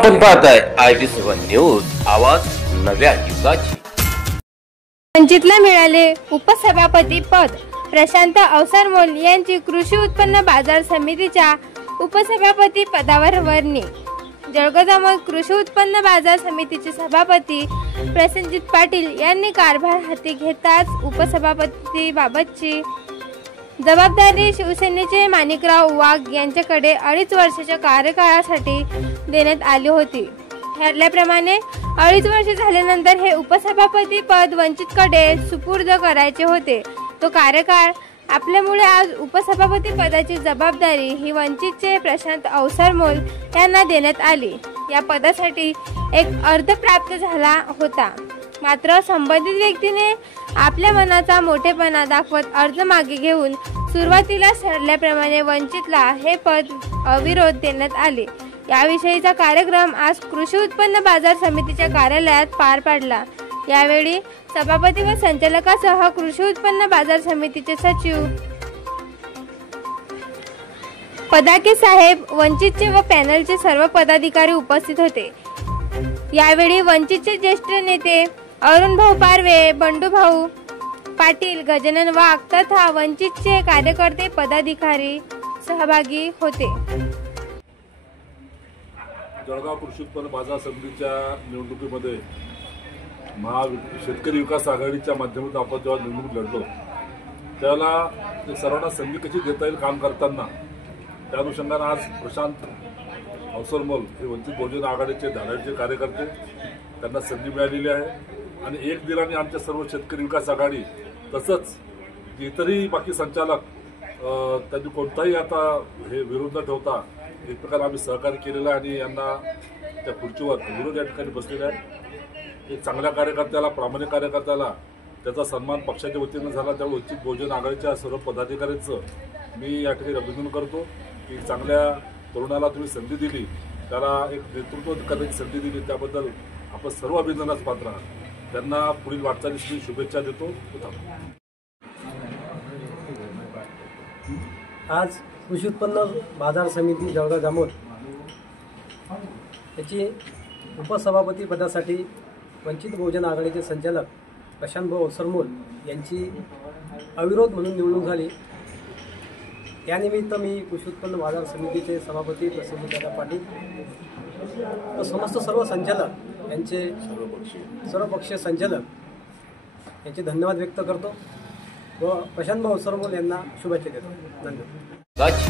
आपण पाहताय IB7 news, आवाज नव्या युगाची। वंचितला मिळाले उपसभापती पद। प्रशांत अवसरमोल यांची कृषी उत्पन्न बाजार समितीच्या उपसभापती पदावर वर्णी। जळगाव जामोद कृषी उत्पन्न बाजार समितीचे सभापती प्रसेनजीत पाटील यांनी कारभार हाती घेताच उपसभापती बाबतची जबाबदारी शिवसेनेचे माणिकराव वाघ यांच्याकडे 2.5 वर्षाच्या कार्यकाळासाठी देण्यात आली होती। ठरल्याप्रमाणे 2.5 वर्ष झाल्यानंतर हे उपसभापती पद वंचितकडे सुपूर्द करायचे होते। तो कार्यकाळ आपल्यामुळे आज उपसभापती पदाची जबाबदारी ही वंचितचे प्रशांत अवसरमोल यांना देण्यात आली। या पदासाठी एक अर्ज प्राप्त झाला होता, मात्र संबंधित व्यक्तीने आपल्या मनाचा मोठेपणा दाखवत अर्ज मागे घेऊन सुरुवातीला ठरल्याप्रमाणे वंचितला हे पद अविरोध देण्यात आले। याविषयीचा कार्यक्रम आज कृषी उत्पन्न बाजार समितीच्या कार्यालयात पार पडला। यावेळी सभापती व संचालकासह कृषी उत्पन्न बाजार समितीचे सचिव पदाके साहेब, वंचितचे व पॅनलचे सर्व पदाधिकारी उपस्थित होते। यावेळी वंचितचे ज्येष्ठ नेते अरुण भाऊ पारवे, बंडू भाऊ पाटील, गजानन वाघ तथा वंचितचे कार्यकर्ते पदाधिकारी सहभागी होते। जळगाव कृषी उत्पन्न बाजार समितीच्या निवडणुकीमध्ये शेतकरी विकास आघाडीच्या माध्यमातून आपण जेव्हा निवडणूक लढलो त्यावेळेला सर्वांना संधी कशी देता येईल काम करताना त्या अनुषंगाने आज प्रशांत अवसरमोल हे वंचित बहुजन आघाडीचे धाराचे कार्यकर्ते त्यांना संधी मिळालेली आहे आणि एक दिलाने आमच्या सर्व शेतकरी विकास आघाडी तसंच इतरही बाकी संचालक त्यांनी कोणताही आता हे विरोध न ठेवता एक प्रकारे आम्ही सहकार्य केलेलं आहे आणि यांना त्या खुर्चीवर विरोध या ठिकाणी बसलेले आहे। एक चांगल्या कार्यकर्त्याला, प्रामाणिक कार्यकर्त्याला त्याचा सन्मान पक्षाच्या वतीनं झाला, त्यामुळे वंचित बहुजन आघाडीच्या सर्व पदाधिकाऱ्यांचं मी या ठिकाणी अभिनंदन करतो की चांगल्या तरुणाला तुम्ही संधी दिली, त्याला एक नेतृत्व करण्याची संधी दिली, त्याबद्दल आपण सर्व अभिनंदनास पात्र आहात। त्यांना पुढील वाटचालीस शुभेच्छा देतो। आज कृषी उत्पन्न बाजार समिती जळगाव जामोद याची उपसभापती पदासाठी वंचित बहुजन आघाडीचे संचालक प्रशांत अवसरमोल यांची अविरोध म्हणून निवडणूक झाली। त्यानिमित्त मी कृषी उत्पन्न बाजार समितीचे सभापती प्रसेनजीत पाटील व समस्त सर्व संचालक यांचे सर्वपक्षीय संचालक यांचे धन्यवाद व्यक्त करतो व प्रशांत अवसरमोल यांना शुभेच्छा देतो। धन्यवाद।